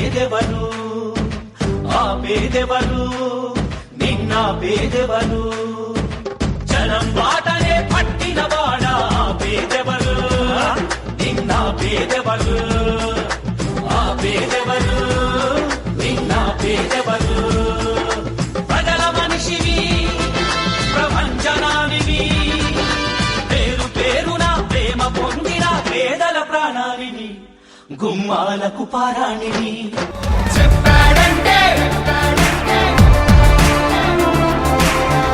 పేదెవరు ఆ పేదెవరు నిన్న పేదెవరు జనం బాటనే పట్టినవాడా ఆ పేదెవరు నిన్న పేదెవరు ఆ పేదెవరు నిన్న పేదెవరు ప్రజల మనిషివి ప్రపంచనానివి పేరు పేరున ప్రేమ పొందిన పేదల ప్రాణానివి గుమ్మాలకు పారాణివి చెప్పాడంటే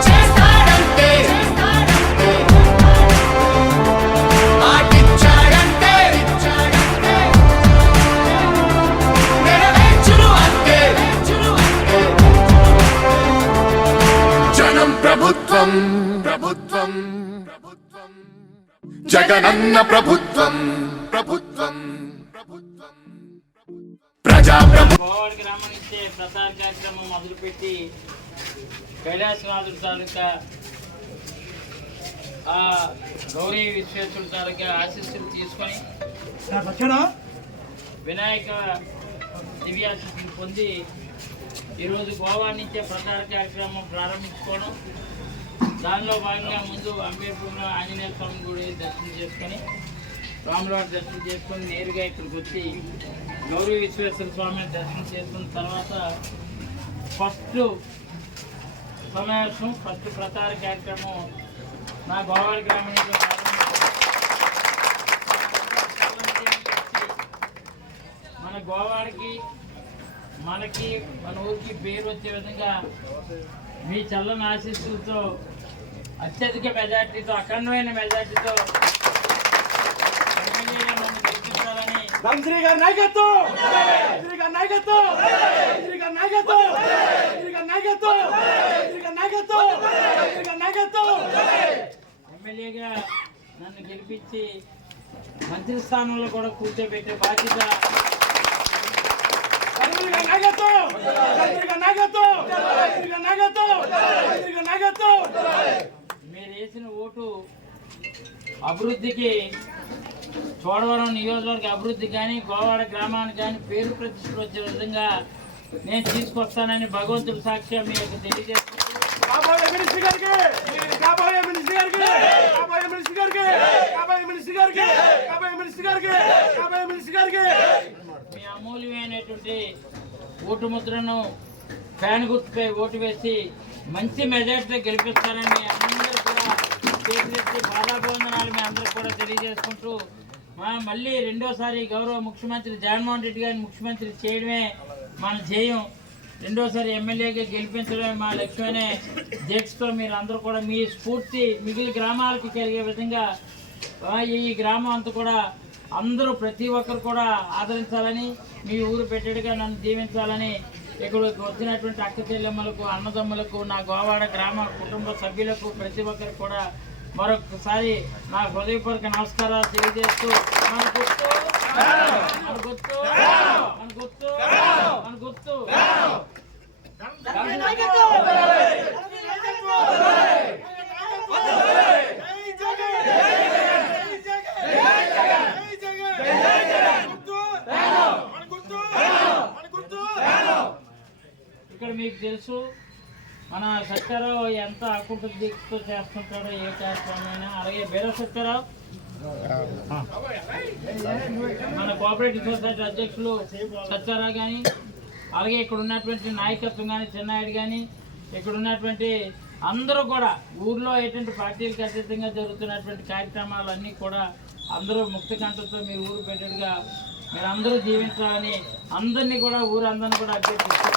చేస్తాడంటే ఆటిచ్చాడంటే నెరవేర్చును అంతే జనం ప్రభుత్వం ప్రభుత్వం ప్రభుత్వం జగనన్న ప్రభుత్వం ప్రభుత్వం ప్రభుత్వం ప్రజా గోవాడి గ్రామం నుంచే ప్రచార కార్యక్రమం మొదలుపెట్టి కైలాసనాథుడి తాలూకా ఆ గౌరీ విశ్వేశ్వరుడి తాలూకా ఆశీస్సులు తీసుకొని వినాయక దివ్యాశీస్సులు పొంది ఈరోజు గోవా నుంచే ప్రచార కార్యక్రమం ప్రారంభించుకోవడం, దానిలో భాగంగా ముందు అంబేద్కర్లో ఆంజనేయ స్వామి గుడి దర్శనం చేసుకొని రాములవారి దర్శనం చేసుకొని నేరుగా ఇక్కడికి వచ్చి గౌరీ విశ్వేశ్వర స్వామి దర్శనం చేసుకున్న తర్వాత ఫస్ట్ సమావేశం ఫస్ట్ ప్రచార కార్యక్రమం నా గోవాడి గ్రామంలో మన గోవాడికి మనకి మన ఊరికి పేరు వచ్చే విధంగా మీ చల్లని ఆశీస్సులతో అత్యధిక మెజార్టీతో అఖండమైన మెజార్టీతో ఎమ్మెల్యేగా నన్ను గెలిపించి మంత్రి స్థానంలో కూడా కూర్చోబెట్టే బాధ్యత మీరు వేసిన ఓటు అభివృద్ధికి, చోడవరం నియోజకవర్గ అభివృద్ధి కానీ గోవాడ గ్రామానికి కానీ పేరు ప్రతిష్టలు వచ్చే విధంగా నేను తీసుకొస్తానని భగవంతుడి సాక్ష్యం మీకు తెలియజేస్తున్నాను. మీ అమూల్యమైనటువంటి ఓటు ముద్రను ఫ్యాన్ గుర్తుపై ఓటు వేసి మంచి మెజార్టీతో గెలిపిస్తారని మీ అందరూ కూడా చేతులెత్తి బాధాభివందనాలు మీ అందరూ కూడా తెలియజేసుకుంటూ మళ్ళీ రెండోసారి గౌరవ ముఖ్యమంత్రి జగన్మోహన్ రెడ్డి గారిని ముఖ్యమంత్రి చేయడమే మన ధ్యేయం. రెండోసారి ఎమ్మెల్యేగా గెలిపించడమే మా లక్ష్యమనే దీక్షతో మీరు అందరూ కూడా మీ స్ఫూర్తి మిగిలిన గ్రామాలకు కలిగే విధంగా ఈ గ్రామం అంతా కూడా అందరూ ప్రతి ఒక్కరు కూడా ఆదరించాలని, మీ ఊరు పెట్టేట్టుగా నన్ను దీవించాలని ఇక్కడికి వచ్చినటువంటి అక్క చెల్లెమ్మలకు, అన్నదమ్ములకు, నా గోవాడ గ్రామ కుటుంబ సభ్యులకు ప్రతి ఒక్కరికి కూడా మరొకసారి నా హృదయపూర్వక నమస్కారాలు తెలియజేస్తూ మన గుర్తు మన గుర్తు మన గుర్తు మన గుర్తు ఇక్కడ మీకు తెలుసు మన సత్యారావు ఎంత అకుంఠ దీక్షతో చేస్తుంటాడో ఏ కార్యక్రమమైనా. అలాగే బీర సత్యారావు మన కోఆపరేటివ్ సొసైటీ అధ్యక్షులు సత్యారావు కానీ, అలాగే ఇక్కడ ఉన్నటువంటి నాయకత్వం కానీ, చిన్నాయుడు కానీ, ఇక్కడ ఉన్నటువంటి అందరూ కూడా ఊర్లో ఎటువంటి పార్టీలకు అతీతంగా జరుగుతున్నటువంటి కార్యక్రమాలన్నీ కూడా అందరూ ముక్తి కంటతో మీ ఊరు పెట్టేట్టుగా మీరు అందరూ జీవించాలని అందరినీ కూడా ఊరందరినీ కూడా అభ్యర్థిస్తారు.